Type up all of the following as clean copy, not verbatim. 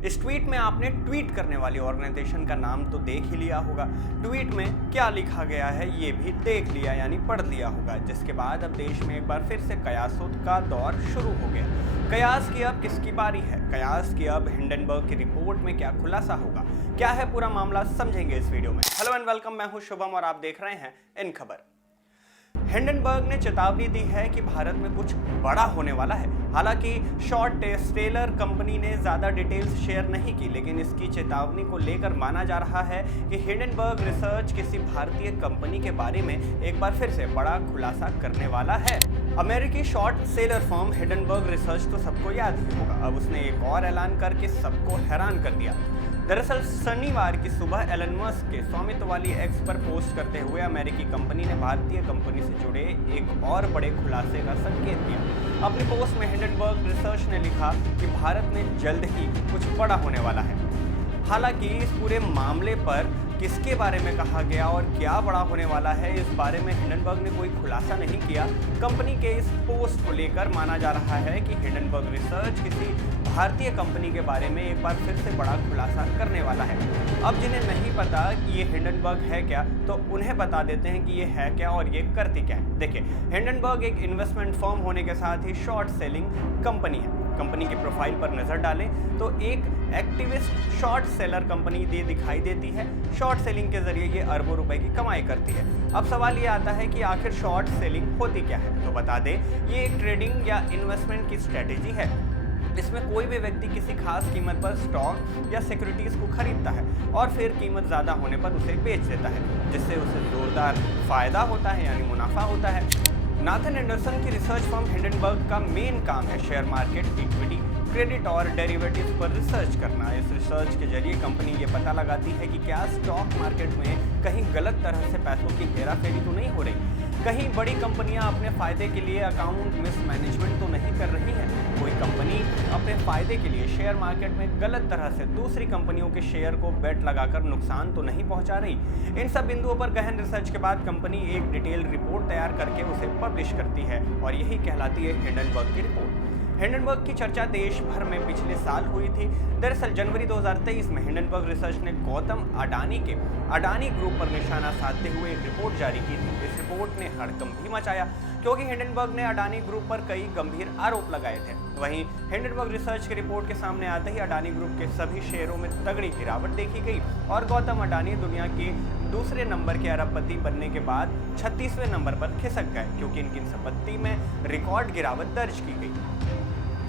इस ट्वीट में आपने ट्वीट करने वाली ऑर्गेनाइजेशन का नाम तो देख ही लिया होगा। ट्वीट में क्या लिखा गया है ये भी देख लिया यानी पढ़ लिया होगा, जिसके बाद अब देश में एक बार फिर से कयासूत का दौर शुरू हो गया। कयास की अब किसकी बारी है? कयास की अब हिंडनबर्ग की रिपोर्ट में क्या खुलासा होगा? क्या है पूरा मामला, समझेंगे इस वीडियो में। हेलो एंड वेलकम, मैं हूं शुभम और आप देख रहे हैं इन खबर। हिंडनबर्ग ने चेतावनी दी है कि भारत में कुछ बड़ा होने वाला है। हालांकि शॉर्ट सेलर कंपनी ने ज़्यादा डिटेल्स शेयर नहीं की, लेकिन इसकी चेतावनी को लेकर माना जा रहा है कि हिंडनबर्ग रिसर्च किसी भारतीय कंपनी के बारे में एक बार फिर से बड़ा खुलासा करने वाला है। अमेरिकी short seller firm Hindenburg research तो सबको याद ही होगा, अब उसने एक और ऐलान करके सबको हैरान कर दिया। दरअसल शनिवार की सुबह एलन मस्क के स्वामित्व वाली एक्स पर पोस्ट करते हुए अमेरिकी कंपनी ने भारतीय कंपनी से जुड़े एक और बड़े खुलासे का संकेत दिया। अपनी पोस्ट में हिंडनबर्ग रिसर्च ने लिखा कि भारत में जल्द ही कुछ बड़ा होने वाला है। हालांकि इस पूरे मामले पर किसके बारे में कहा गया और क्या बड़ा होने वाला है, इस बारे में हिंडनबर्ग ने कोई खुलासा नहीं किया। कंपनी के इस पोस्ट को लेकर माना जा रहा है कि हिंडनबर्ग रिसर्च किसी भारतीय कंपनी के बारे में एक बार फिर से बड़ा खुलासा करने वाला है। अब जिन्हें नहीं पता कि ये हिंडनबर्ग है क्या, तो उन्हें बता देते हैं कि ये है क्या और ये करती क्या है। देखिए, हिंडनबर्ग एक इन्वेस्टमेंट फर्म होने के साथ ही शॉर्ट सेलिंग कंपनी है। कंपनी की प्रोफाइल पर नजर डालें तो एक एक्टिविस्ट शॉर्ट सेलर कंपनी ये दिखाई देती है। शॉर्ट सेलिंग के जरिए ये अरबों रुपए की कमाई करती है। अब सवाल ये आता है कि आखिर शॉर्ट सेलिंग होती क्या है, तो बता दें ये एक ट्रेडिंग या इन्वेस्टमेंट की स्ट्रेटेजी है। इसमें कोई भी व्यक्ति किसी खास कीमत पर स्टॉक या सिक्योरिटीज को खरीदता है और फिर कीमत ज़्यादा होने पर उसे बेच देता है, जिससे उसे जोरदार फायदा होता है यानी मुनाफा होता है। नाथन एंडरसन की रिसर्च फर्म हिंडनबर्ग का मेन काम है शेयर मार्केट, इक्विटी, क्रेडिट और डेरिवेटिव्स पर रिसर्च करना। इस रिसर्च के जरिए कंपनी ये पता लगाती है कि क्या स्टॉक मार्केट में कहीं गलत तरह से पैसों की हेराफेरी तो नहीं हो रही, कहीं बड़ी कंपनियां अपने फायदे के लिए अकाउंट मिसमैनेजमेंट तो नहीं कर रही हैं, कोई कंपनी अपने फायदे के लिए शेयर मार्केट में गलत तरह से दूसरी कंपनियों के शेयर को बेट लगाकर नुकसान तो नहीं पहुंचा रही। इन सब बिंदुओं पर गहन रिसर्च के बाद कंपनी एक डिटेल रिपोर्ट तैयार करके उसे पब्लिश करती है और यही कहलाती है हिंडनबर्ग की रिपोर्ट। हिंडनबर्ग की चर्चा देश भर में पिछले साल हुई थी। दरअसल जनवरी 2023 में हिंडनबर्ग रिसर्च ने गौतम अडानी के अडानी ग्रुप पर निशाना साधते हुए एक रिपोर्ट जारी की थी। इस रिपोर्ट ने हड़कंप भी मचाया क्योंकि हिंडनबर्ग ने अडानी ग्रुप पर कई गंभीर आरोप लगाए थे। वहीं हिंडनबर्ग रिसर्च की रिपोर्ट के सामने आते ही अडानी ग्रुप के सभी शेयरों में तगड़ी गिरावट देखी गई और गौतम अडानी दुनिया के दूसरे नंबर के अरबपति बनने के बाद 36वें नंबर पर खिसक गए, क्योंकि इनकी संपत्ति में रिकॉर्ड गिरावट दर्ज की गई।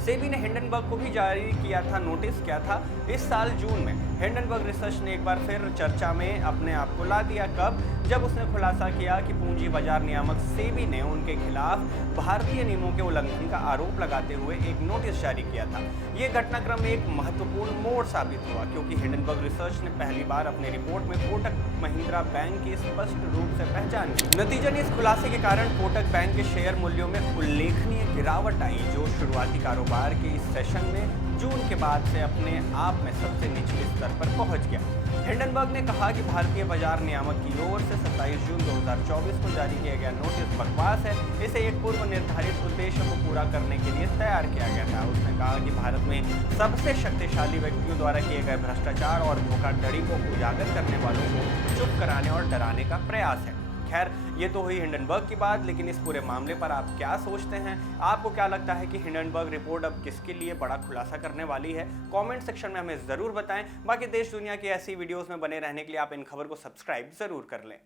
सेबी ने हिंडनबर्ग को भी जारी किया था, नोटिस किया था इस साल जून में। हिंडनबर्ग रिसर्च ने एक बार फिर चर्चा में अपने आप को ला दिया, कब? जब उसने खुलासा किया कि पूंजी बाजार नियामक सेबी ने उनके खिलाफ भारतीय नियमों के उल्लंघन का आरोप लगाते हुए एक नोटिस जारी किया था। ये घटनाक्रम एक महत्वपूर्ण मोड़ साबित हुआ क्योंकि हिंडनबर्ग रिसर्च ने पहली बार अपनी रिपोर्ट में कोटक महिंद्रा बैंक की स्पष्ट रूप से पहचान की। नतीजन इस खुलासे के कारण कोटक बैंक के शेयर मूल्यों में उल्लेखनीय गिरावट आई, जो शुरुआती कारोबार के इस सेशन में जून के बाद से अपने आप में सबसे निचले स्तर पर पहुंच गया। हिंडनबर्ग ने कहा कि भारतीय बाजार नियामक की ओर से 27 जून 2024 को जारी किया गया नोटिस बकवास है। इसे एक पूर्व निर्धारित उद्देश्य को पूरा करने के लिए तैयार किया गया था। उसने कहा कि भारत में सबसे शक्तिशाली व्यक्तियों द्वारा किए गए भ्रष्टाचार और धोखाधड़ी को उजागर करने वालों को चुप कराने और डराने का प्रयास है। खैर, ये तो हुई हिंडनबर्ग की बात, लेकिन इस पूरे मामले पर आप क्या सोचते हैं? आपको क्या लगता है कि हिंडनबर्ग रिपोर्ट अब किसके लिए बड़ा खुलासा करने वाली है? कमेंट सेक्शन में हमें ज़रूर बताएं। बाकी देश दुनिया की ऐसी वीडियोस में बने रहने के लिए आप इन खबर को सब्सक्राइब ज़रूर कर लें।